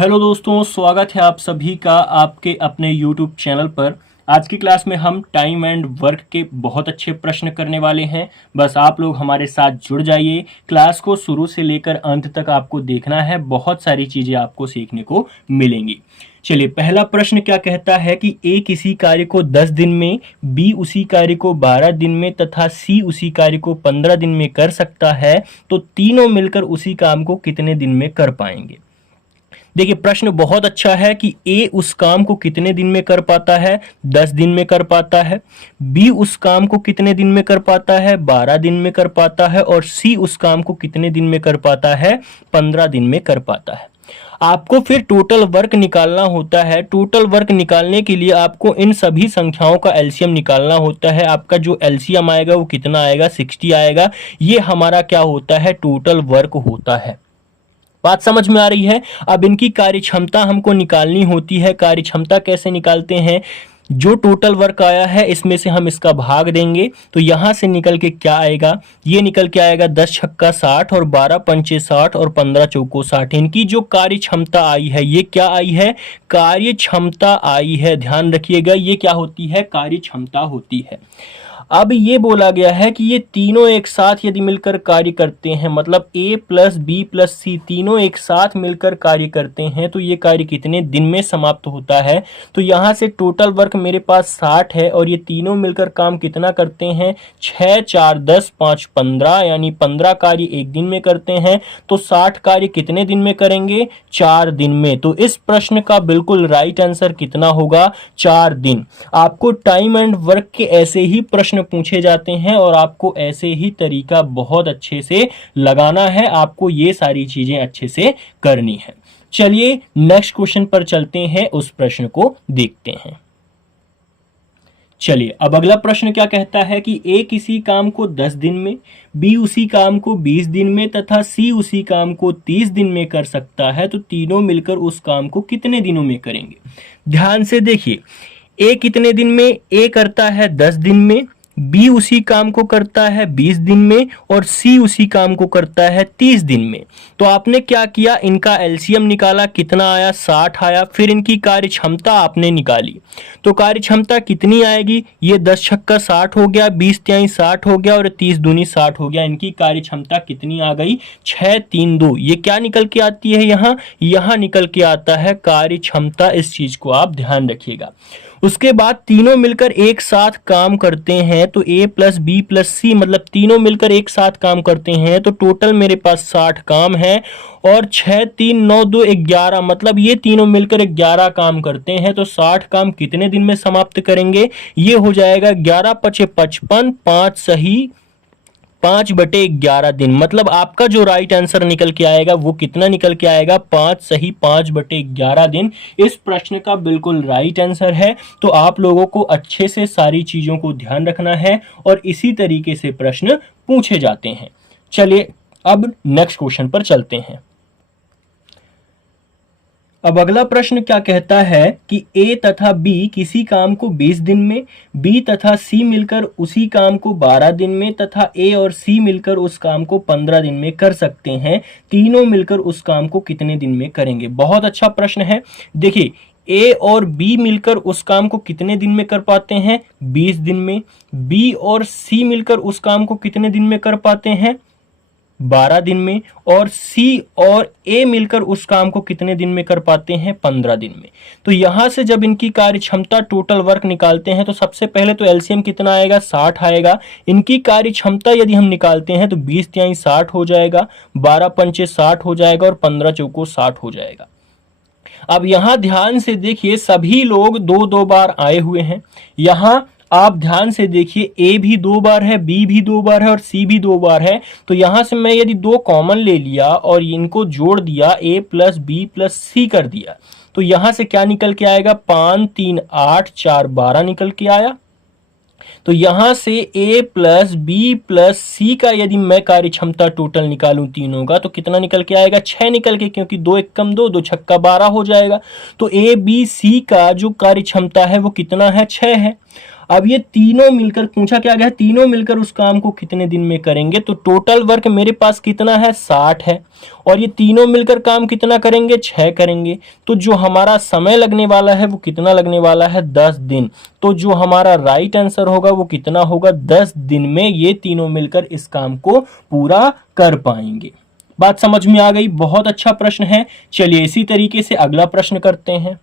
Hello दोस्तों, स्वागत है आप सभी का आपके अपने YouTube चैनल पर। आज की क्लास में हम टाइम एंड वर्क के बहुत अच्छे प्रश्न करने वाले हैं। बस आप लोग हमारे साथ जुड़ जाइए। क्लास को शुरू से लेकर अंत तक आपको देखना है, बहुत सारी चीज़ें आपको सीखने को मिलेंगी। चलिए, पहला प्रश्न क्या कहता है कि ए किसी कार्य को 10 दिन में, बी उसी कार्य को 12 दिन में तथा सी उसी कार्य को 15 दिन में कर सकता है, तो तीनों मिलकर उसी काम को कितने दिन में कर पाएंगे। देखिए, प्रश्न बहुत अच्छा है कि ए उस काम को कितने दिन में कर पाता है, 10 दिन में कर पाता है। बी उस काम को कितने दिन में कर पाता है, 12 दिन में कर पाता है। और सी उस काम को कितने दिन में कर पाता है, 15 दिन में कर पाता है। आपको फिर टोटल वर्क निकालना होता है। टोटल वर्क निकालने के लिए आपको इन सभी संख्याओं का एलसीएम निकालना होता है। आपका जो एलसीएम आएगा वो कितना आएगा, 60 आएगा। ये हमारा क्या होता है, टोटल वर्क होता है। बात समझ में आ रही है। अब इनकी कार्य क्षमता हमको निकालनी होती है। कार्य क्षमता कैसे निकालते हैं, जो टोटल वर्क आया है इसमें से हम इसका भाग देंगे, तो यहां से निकल के क्या आएगा, ये निकल के आएगा 10 छक्का 60 और 12 पंचे 60 और 15 चौको 60। इनकी जो कार्य क्षमता आई है, ये क्या आई है, कार्य क्षमता आई है। ध्यान रखिएगा, ये क्या होती है, कार्य क्षमता होती है। अब ये बोला गया है कि ये तीनों एक साथ यदि मिलकर कार्य करते हैं, मतलब ए प्लस बी प्लस सी तीनों एक साथ मिलकर कार्य करते हैं, तो ये कार्य कितने दिन में समाप्त होता है। तो यहाँ से टोटल वर्क मेरे पास 60 है और ये तीनों मिलकर काम कितना करते हैं, 6 4 10 5 15, यानी 15 कार्य एक दिन में करते हैं। तो 60 कार्य कितने दिन में करेंगे, 4 दिन में। तो इस प्रश्न का बिल्कुल राइट आंसर कितना होगा, 4 दिन। आपको टाइम एंड वर्क के ऐसे ही प्रश्न पूछे जाते हैं और आपको ऐसे ही तरीका बहुत अच्छे से लगाना है। आपको ये सारी चीजें अच्छे से करनी है। चलिए नेक्स्ट क्वेश्चन पर चलते हैं, उस प्रश्न को देखते हैं। चलिए, अब अगला प्रश्न क्या कहता है कि ए किसी काम को 10 दिन में, बी उसी काम को 20 दिन में तथा सी उसी काम को 30 दिन में कर सकता है, तो तीनों मिलकर उस काम को कितने दिनों में करेंगे। ध्यान से देखिए, ए कितने दिन में, ए करता है 10 दिन में, बी उसी काम को करता है 20 दिन में और सी उसी काम को करता है 30 दिन में। तो आपने क्या किया, इनका एलसीएम निकाला, कितना आया, 60 आया। फिर इनकी कार्य क्षमता आपने निकाली, तो कार्य क्षमता कितनी आएगी, ये 10 छक्का 60 हो गया, 20 तिहाई 60 हो गया और 30 दूनी 60 हो गया। इनकी कार्य क्षमता कितनी आ गई, 6 3 2। ये क्या निकल के आती है, यहाँ निकल के आता है कार्य क्षमता। इस चीज को आप ध्यान रखिएगा। उसके बाद तीनों मिलकर एक साथ काम करते हैं, तो ए प्लस बी प्लस सी, मतलब तीनों मिलकर एक साथ काम करते हैं। तो टोटल मेरे पास 60 काम है और 6 3 9 2 11, मतलब ये तीनों मिलकर 11 काम करते हैं। तो 60 काम कितने दिन में समाप्त करेंगे, ये हो जाएगा 11 पचे 55, 5 सही 5/11 दिन। मतलब आपका जो राइट आंसर निकल के आएगा वो कितना निकल के आएगा, 5 सही 5/11 दिन। इस प्रश्न का बिल्कुल राइट आंसर है। तो आप लोगों को अच्छे से सारी चीजों को ध्यान रखना है और इसी तरीके से प्रश्न पूछे जाते हैं। चलिए अब नेक्स्ट क्वेश्चन पर चलते हैं। अब अगला प्रश्न क्या कहता है कि ए तथा बी किसी काम को 20 दिन में, बी तथा सी मिलकर उसी काम को 12 दिन में तथा ए और सी मिलकर उस काम को 15 दिन में कर सकते हैं, तीनों मिलकर उस काम को कितने दिन में करेंगे। बहुत अच्छा प्रश्न है। देखिए, ए और बी मिलकर उस काम को कितने दिन में कर पाते हैं, 20 दिन में। बी और सी मिलकर उस काम को कितने दिन में कर पाते हैं, 12 दिन में। और सी और ए मिलकर उस काम को कितने दिन में कर पाते हैं, 15 दिन में। तो यहां से जब इनकी कार्य क्षमता टोटल वर्क निकालते हैं, तो सबसे पहले तो एलसीएम कितना आएगा, 60 आएगा। इनकी कार्य क्षमता यदि हम निकालते हैं तो 20 तिहाई 60 हो जाएगा, 12 पंचे 60 हो जाएगा और 15 चौको 60 हो जाएगा। अब यहां ध्यान से देखिए, सभी लोग 2-2 बार आए हुए हैं। यहां आप ध्यान से देखिए, ए भी 2 बार है, बी भी 2 बार है और सी भी 2 बार है। तो यहां से मैं यदि 2 कॉमन ले लिया और इनको जोड़ दिया, ए प्लस बी प्लस सी कर दिया, तो यहां से क्या निकल के आएगा, 5 3 8 4 12 निकल के आया। तो यहां से ए प्लस बी प्लस सी का यदि मैं कार्य क्षमता टोटल निकालूं तीनों का, तो कितना निकल के आएगा, 6 निकल के, क्योंकि 2 1 कम 2, 2 छक्का 12 हो जाएगा। तो ए बी सी का जो कार्य क्षमता है वो कितना है, 6 है। अब ये तीनों मिलकर पूछा क्या गया है, तीनों मिलकर उस काम को कितने दिन में करेंगे। तो टोटल वर्क मेरे पास कितना है, 60 है, और ये तीनों मिलकर काम कितना करेंगे, 6 करेंगे। तो जो हमारा समय लगने वाला है वो कितना लगने वाला है, 10 दिन। तो जो हमारा राइट आंसर होगा वो कितना होगा, 10 दिन में ये तीनों मिलकर इस काम को पूरा कर पाएंगे। बात समझ में आ गई, बहुत अच्छा प्रश्न है। चलिए इसी तरीके से अगला प्रश्न करते हैं।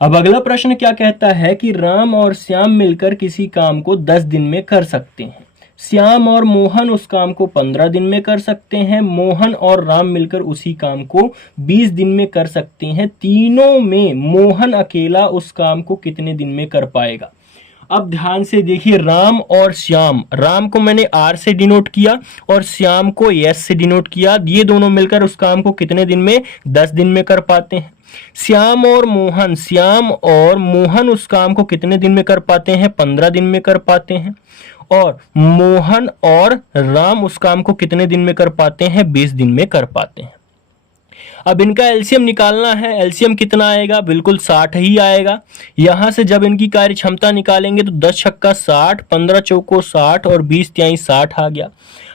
अब अगला प्रश्न क्या कहता है कि राम और श्याम मिलकर किसी काम को 10 दिन में कर सकते हैं। श्याम और मोहन उस काम को 15 दिन में कर सकते हैं। मोहन और राम मिलकर उसी काम को 20 दिन में कर सकते हैं। तीनों में मोहन अकेला उस काम को कितने दिन में कर पाएगा। अब ध्यान से देखिए, राम और श्याम, राम को मैंने आर से डिनोट किया और श्याम को एस से डिनोट किया। ये दोनों मिलकर उस काम को कितने दिन में, 10 दिन में कर पाते हैं। श्याम और मोहन उस काम को कितने दिन में कर पाते हैं, 15 दिन में कर पाते हैं। और मोहन और राम उस काम को कितने दिन में कर पाते हैं, 20 दिन में कर पाते हैं। अब इनका एलसीएम निकालना है। एलसीएम कितना आएगा, बिल्कुल 60 ही आएगा। यहां से जब इनकी कार्य क्षमता निकालेंगे तो 10 छक्का 60, 15 चौको 60 और 20 तिहाई 60 आ गया।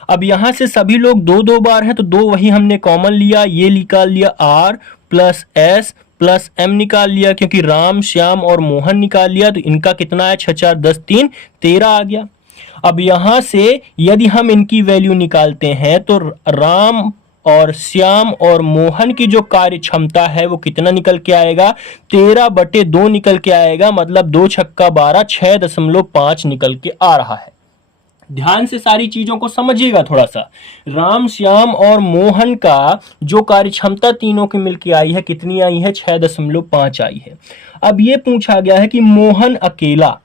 अब यहां से सभी लोग दो दो बार हैं तो दो वही हमने कॉमन लिया, ये निकाल लिया r plus s plus m निकाल लिया, क्योंकि राम श्याम और मोहन निकाल लिया। तो इनका कितना है, 6 4 10 3 13 आ गया। अब यहां से यदि हम इनकी वैल्यू निकालते हैं तो राम और श्याम और मोहन की जो कार्य क्षमता है वो कितना निकल के आएगा, 13/2 निकल के आएगा। मतलब 2 छक्का 12, 6.5 निकल के आ रहा है। ध्यान से सारी चीजों को समझिएगा थोड़ा सा। राम श्याम और मोहन का जो कार्य क्षमता तीनों की मिलकर आई है कितनी आई है, 6.5 आई है। अब ये पूछा गया है कि मोहन अकेला,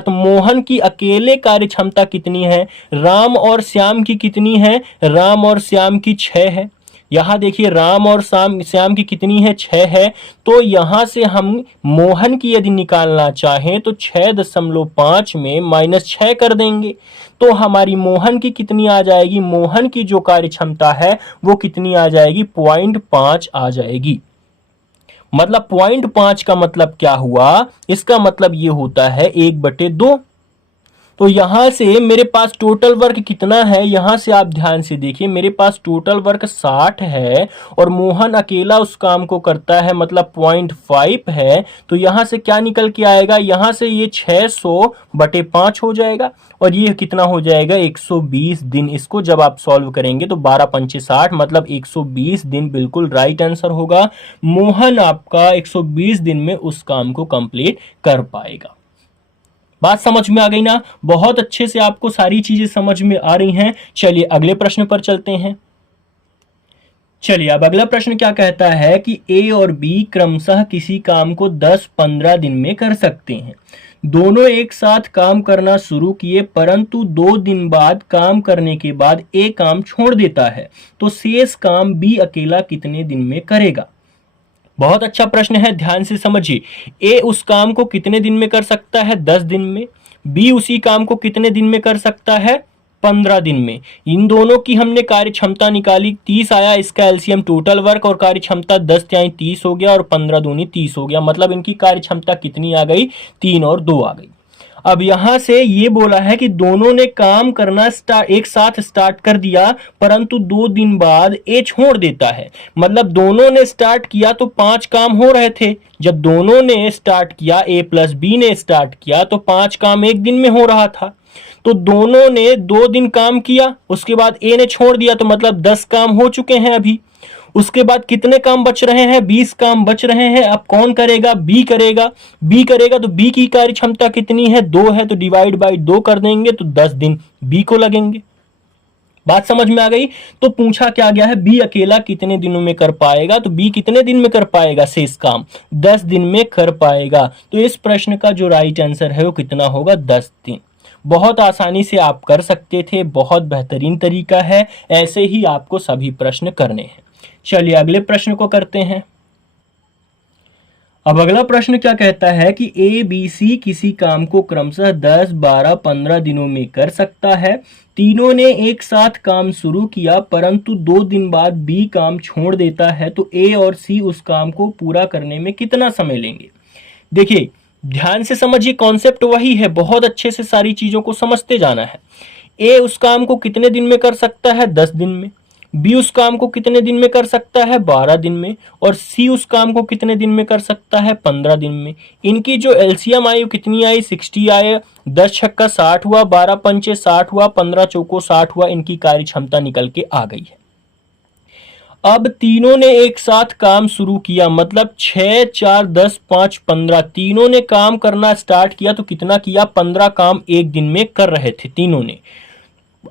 तो मोहन की अकेले कार्य क्षमता कितनी है, राम और श्याम की कितनी है, राम और श्याम की 6 है। यहां देखिए राम और श्याम की कितनी है, 6 है। तो यहां से हम मोहन की यदि निकालना चाहें तो 6.5 में -6 कर देंगे तो हमारी मोहन की कितनी आ जाएगी, मोहन की जो कार्य क्षमता है वो कितनी आ जाएगी, 0.5 आ जाएगी। मतलब 0.5 का मतलब क्या हुआ, इसका मतलब ये होता है 1/2। तो यहां से मेरे पास टोटल वर्क कितना है, यहां से आप ध्यान से देखिए, मेरे पास टोटल वर्क 60 है और मोहन अकेला उस काम को करता है, मतलब 0.5 है। तो यहां से क्या निकल के आएगा, यहां से ये 600/5 हो जाएगा और ये कितना हो जाएगा, 120 दिन। इसको जब आप सॉल्व करेंगे तो 12 पंचे 60, मतलब 120 दिन बिल्कुल राइट आंसर होगा। मोहन आपका 120 दिन में उस काम को कंप्लीट कर पाएगा। बात समझ में आ गई ना, बहुत अच्छे से आपको सारी चीजें समझ में आ रही हैं। चलिए अगले प्रश्न पर चलते हैं। चलिए अब अगला प्रश्न क्या कहता है कि ए और बी क्रमशः किसी काम को 10-15 दिन में कर सकते हैं। दोनों एक साथ काम करना शुरू किए, परंतु 2 दिन बाद काम करने के बाद ए काम छोड़ देता है, तो शेष काम बी अकेला कितने दिन में करेगा। बहुत अच्छा प्रश्न है, ध्यान से समझिए। ए उस काम को कितने दिन में कर सकता है, 10 दिन में। बी उसी काम को कितने दिन में कर सकता है, 15 दिन में। इन दोनों की हमने कार्य क्षमता निकाली, 30 आया। इसका एलसीएम टोटल वर्क और कार्य क्षमता 10 तिहाई 30 हो गया और 15 दूनी 30 हो गया। मतलब इनकी कार्य क्षमता कितनी आ गई, 3 और 2 आ गई। अब यहां से ये बोला है कि दोनों ने काम करना एक साथ स्टार्ट कर दिया, परंतु 2 दिन बाद ए छोड़ देता है। मतलब दोनों ने स्टार्ट किया तो 5 काम हो रहे थे। जब दोनों ने स्टार्ट किया, ए प्लस बी ने स्टार्ट किया, तो 5 काम एक दिन में हो रहा था। तो दोनों ने 2 दिन काम किया, उसके बाद ए ने छोड़ दिया, तो मतलब 10 काम हो चुके हैं अभी। उसके बाद कितने काम बच रहे हैं, 20 काम बच रहे हैं। अब कौन करेगा, बी करेगा। बी करेगा तो बी की कार्य क्षमता कितनी है, 2 है, तो डिवाइड बाय 2 कर देंगे तो 10 दिन बी को लगेंगे। बात समझ में आ गई। तो पूछा क्या गया है, बी अकेला कितने दिनों में कर पाएगा। तो बी कितने दिन में कर पाएगा, शेष काम 10 दिन में कर पाएगा। तो इस प्रश्न का जो राइट आंसर है वो कितना होगा, 10 दिन। बहुत आसानी से आप कर सकते थे, बहुत बेहतरीन तरीका है। ऐसे ही आपको सभी प्रश्न करने हैं। चलिए अगले प्रश्न को करते हैं। अब अगला प्रश्न क्या कहता है कि ए बी सी किसी काम को क्रमशः 10, 12, 15 दिनों में कर सकता है। तीनों ने एक साथ काम शुरू किया, परंतु 2 दिन बाद बी काम छोड़ देता है, तो ए और सी उस काम को पूरा करने में कितना समय लेंगे। देखिए ध्यान से समझिए, कॉन्सेप्ट वही है, बहुत अच्छे से सारी चीजों को समझते जाना है। ए उस काम को कितने दिन में कर सकता है? 10 दिन में। बी उस काम को कितने दिन में कर सकता है? 12 दिन में। और सी उस काम को कितने दिन में कर सकता है? 15 दिन में। इनकी जो एलसीएम आई कितनी आई? 60 आए। 10 छक्का 60 हुआ, 12 पंचे 60 हुआ, 15 चौको 60 हुआ। इनकी कार्य क्षमता निकल के आ गई है। अब तीनों ने एक साथ काम शुरू किया, मतलब 6 4 10 5 15, तीनों ने काम करना स्टार्ट किया। तो कितना किया? 15 काम एक दिन में कर रहे थे तीनों ने।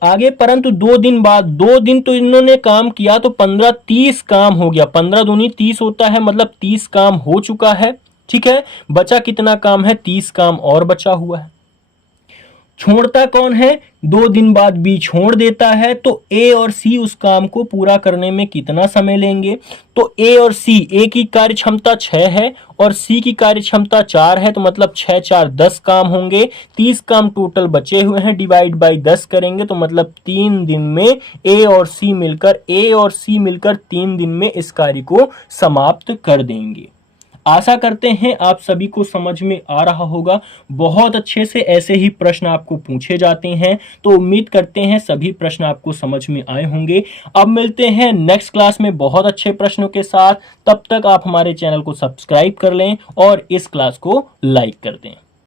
आगे परंतु 2 दिन बाद, 2 दिन तो इन्होंने काम किया, तो 15 30 काम हो गया। 15 दूनी 30 होता है, मतलब 30 काम हो चुका है। ठीक है, बचा कितना काम है? 30 काम और बचा हुआ है। छोड़ता कौन है? 2 दिन बाद बी छोड़ देता है। तो ए और सी उस काम को पूरा करने में कितना समय लेंगे? तो ए और सी, ए की कार्य क्षमता 6 है और सी की कार्य क्षमता 4 है, तो मतलब 6 4 10 काम होंगे। 30 काम टोटल बचे हुए हैं, डिवाइड बाई 10 करेंगे तो मतलब 3 दिन में ए और सी मिलकर 3 दिन में इस कार्य को समाप्त कर देंगे। आशा करते हैं आप सभी को समझ में आ रहा होगा। बहुत अच्छे से ऐसे ही प्रश्न आपको पूछे जाते हैं, तो उम्मीद करते हैं सभी प्रश्न आपको समझ में आए होंगे। अब मिलते हैं नेक्स्ट क्लास में बहुत अच्छे प्रश्नों के साथ। तब तक आप हमारे चैनल को सब्सक्राइब कर लें और इस क्लास को लाइक कर दें।